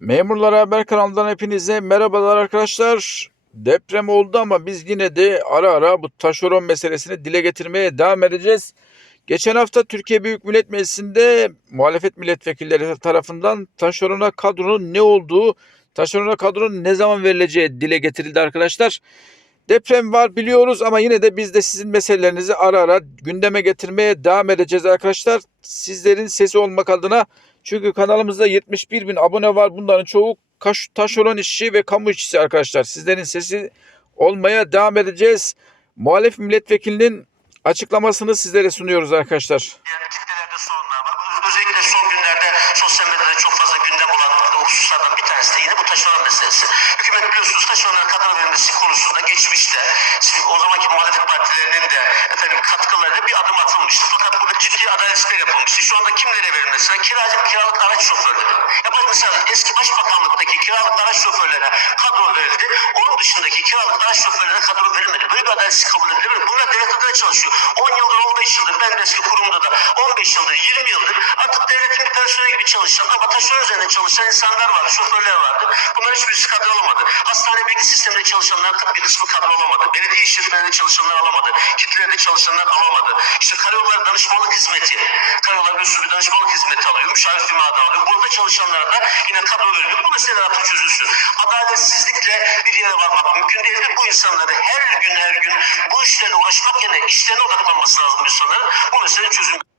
Memurlar Haber kanalından hepinize merhabalar arkadaşlar. Deprem oldu ama biz yine de ara ara bu taşeron meselesini dile getirmeye devam edeceğiz. Geçen hafta Türkiye Büyük Millet Meclisi'nde muhalefet milletvekilleri tarafından taşerona kadronun ne olduğu, taşerona kadronun ne zaman verileceği dile getirildi arkadaşlar. Deprem var biliyoruz ama yine de biz de sizin meselelerinizi ara ara gündeme getirmeye devam edeceğiz arkadaşlar. Sizlerin sesi olmak adına çünkü kanalımızda 71 bin abone var. Bunların çoğu kaş, taşeron işçi ve kamu işçisi arkadaşlar. Sizlerin sesi olmaya devam edeceğiz. Muhalef milletvekilinin açıklamasını sizlere sunuyoruz arkadaşlar. Yani kitlelerde sorunlar var. Özellikle son günlerde sosyal medyada çok fazla gündem olan hususlardan bir tanesi de yine bu taşeron meselesi. Hükümet biliyorsunuz taşeronlara kadro verilmesi konusunda geçmişte o muhalefet partilerinin de efendim katkılarıyla bir adım atılmıştı. Fakat burada ciddi adaletsizlikler yapılmıştı. Şu anda kimlere verilmesi? Kiracı, kiralık araç şoförleri. Ya bak mesela eski başbakanlıktaki kiralık araç şoförlerine kadro verildi. Onun dışındaki kiralık araç şoförlerine kadro verilmedi. Böyle bir adaletsizlik kabul edilir mi? Bunlar devlet adına çalışıyor. 10 yıldır 15 yıldır ben de eski kurumda da 15 yıldır 20 yıldır artık devletin bir personeli gibi çalışan ama taşeron çalışan insanlar vardı. Şoförler vardı. Bunlar hiçbirisi kadro alamadı. Hastane bilgi sisteminde çalışanlar bir kısmı kadro alamadı. Belediye işletmelerinde çalışanlar alamadı. Kitlelerde çalışanlar alamadı. İşte karayolları danışmanlık hizmeti. Karayolları bir sürü danışmanlık hizmeti alıyor. Müşavir firmadan alıyor. Burada çalışanlara da yine kadro veriliyor. Bu mesele artık çözülsün. Adaletsizlikle bir yere varmak mümkün değildir. Bu insanları her gün her gün bu işlerle uğraşmak yerine işlerine odaklanması lazım insanların. Bu mesele çözüm.